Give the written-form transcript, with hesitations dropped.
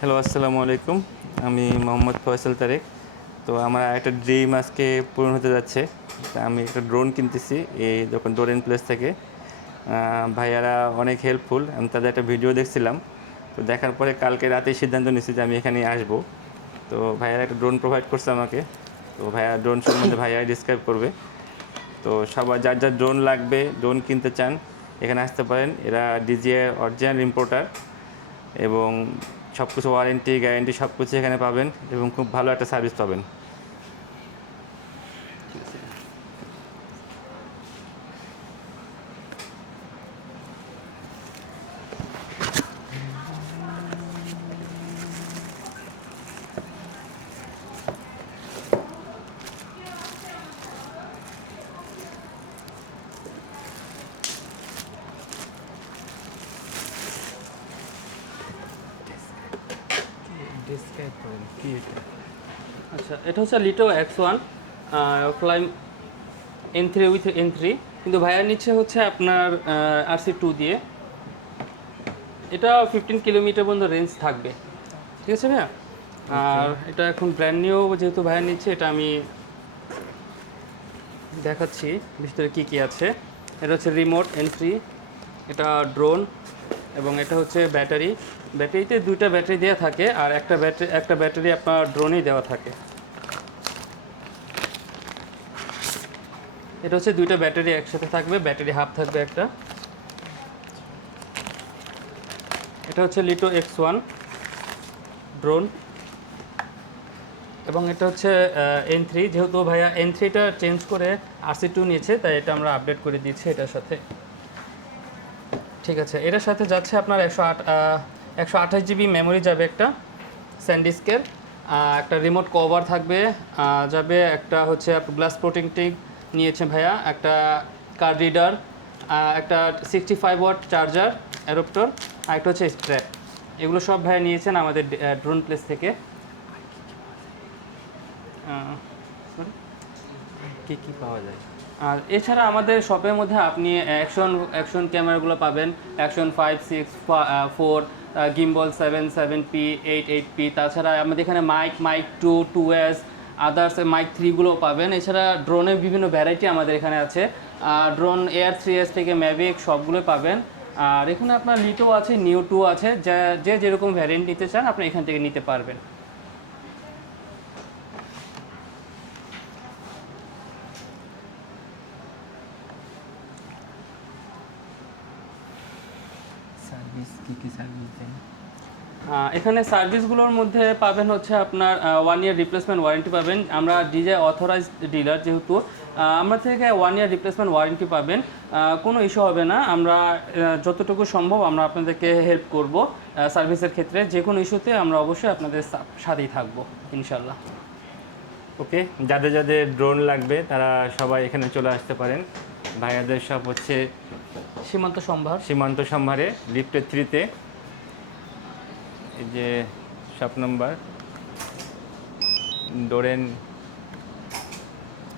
Hello, আসসালামু আলাইকুম। আমি মোহাম্মদ ফয়সাল তারেক। তো আমার একটা ড্রিম আজকে পূরণ হতে যাচ্ছে। তা আমি একটা ড্রোন কিনতেছি এই যখন ডোরেন প্লেস থেকে। ভাইয়ারা অনেক হেল্পফুল। আমি তাদের একটা ভিডিও দেখছিলাম। তো দেখার পরে কালকে রাতেই সিদ্ধান্ত নিয়েছি যে আমি এখানে আসবো। তো ভাইয়ারা একটা ড্রোন প্রোভাইড করছে আমাকে। তো ভাইয়া ড্রোন সম্বন্ধে ভাইয়া ডিসক্রাইব করবে। তো সবার যার যার ড্রোন লাগবে, ড্রোন কিনতে চান, এখানে আসতে পারেন। এরা DJI অরিজিনাল ইম্পোর্টার এবং সব কিছু ওয়ারেন্টি গ্যারেন্টি সব কিছু এখানে পাবেন এবং খুব ভালো একটা সার্ভিস পাবেন। ডিসক্রাইব করেন কি এটা? আচ্ছা, এটা হচ্ছে লিটো X1 ফ্লাইম N3 উইথ N3, কিন্তু ভাইয়া নিচ্ছে হচ্ছে আপনার RC2 দিয়ে। এটা 15 কিলোমিটার পর্যন্ত রেঞ্জ থাকবে, ঠিক আছে ভাইয়া? আর এটা এখন ব্র্যান্ড নিউ যেহেতু ভাইয়া নিচ্ছে, এটা আমি দেখাচ্ছি ভিতরে কী কী আছে। এটা হচ্ছে রিমোট N3, এটা ড্রোন, এবং এটা হচ্ছে ব্যাটারি। ব্যাটারিতে দুইটা ব্যাটারি দেওয়া থাকে, আর একটা ব্যাটারি আপনার ড্রোনেই দেওয়া থাকে। এটা হচ্ছে দুইটা ব্যাটারি একসাথে থাকবে, ব্যাটারি হাফ থাকবে একটা। এটা হচ্ছে লিটো X1 ড্রোন, এবং এটা হচ্ছে N3। যেহেতু ভাইয়া N3টা চেঞ্জ করে RC2 নিয়েছে, তাই এটা আমরা আপডেট করে দিয়েছি এটার সাথে। ঠিক আছে, এটার সাথে যাচ্ছে আপনার 128 GB মেমোরি যাবে, একটা স্যান্ডিস্কের, একটা রিমোট কভার থাকবে, যাবে একটা হচ্ছে গ্লাস প্রোটেক্টিং নিয়েছে ভাইয়া, একটা কার্ড রিডার, একটা 65 ওয়াট চার্জার অ্যাডাপ্টার, আর একটা হচ্ছে স্ট্র্যাপ। এগুলো সব ভাইয়া নিয়েছেন আমাদের ড্রোন প্লেস থেকে। sorry? কি কি পাওয়া যায়? আর এছাড়া আমাদের শপের মধ্যে আপনি অ্যাকশন ক্যামেরাগুলো পাবেন, অ্যাকশন 5, 6, 4, গিম্বল 7, 7P, 8, 8P। তাছাড়া আমাদের এখানে মাইক 2, 2S, আদার্স মাইক 3গুলো পাবেন। এছাড়া ড্রোনের বিভিন্ন ভ্যারাইটি আমাদের এখানে আছে। ড্রোন Air 3S থেকে ম্যাভিক সবগুলোই পাবেন। আর এখানে আপনার লিটো আছে, নিউ 2 আছে, যে যেরকম ভ্যারিয়েন্ট নিতে চান আপনি এখান থেকে নিতে পারবেন। সার্ভিস কি কি সার্ভিস দেন? এখানে সার্ভিসগুলোর মধ্যে পাবেন হচ্ছে আপনার 1 ইয়ার রিপ্লেসমেন্ট ওয়ারেন্টি পাবেন। আমরা DJI অথরাইজড ডিলার, যেহেতু আমরা থেকে 1 ইয়ার রিপ্লেসমেন্ট ওয়ারেন্টি পাবেন। কোনো ইস্যু হবে না। আমরা যতটুকু সম্ভব আমরা আপনাদেরকে হেল্প করব সার্ভিসের ক্ষেত্রে। যে কোনো ইস্যুতে আমরা অবশ্যই আপনাদের সাথেই থাকবো ইনশাল্লাহ। ওকে, যাদের যাদের ড্রোন লাগবে তারা সবাই এখানে চলে আসতে পারেন। ভাইয়াদের সব হচ্ছে সীমান্ত সম্ভার। সীমান্ত সম্ভারে লিফটের 3-তে। এই যে শপ নাম্বার ডোরেন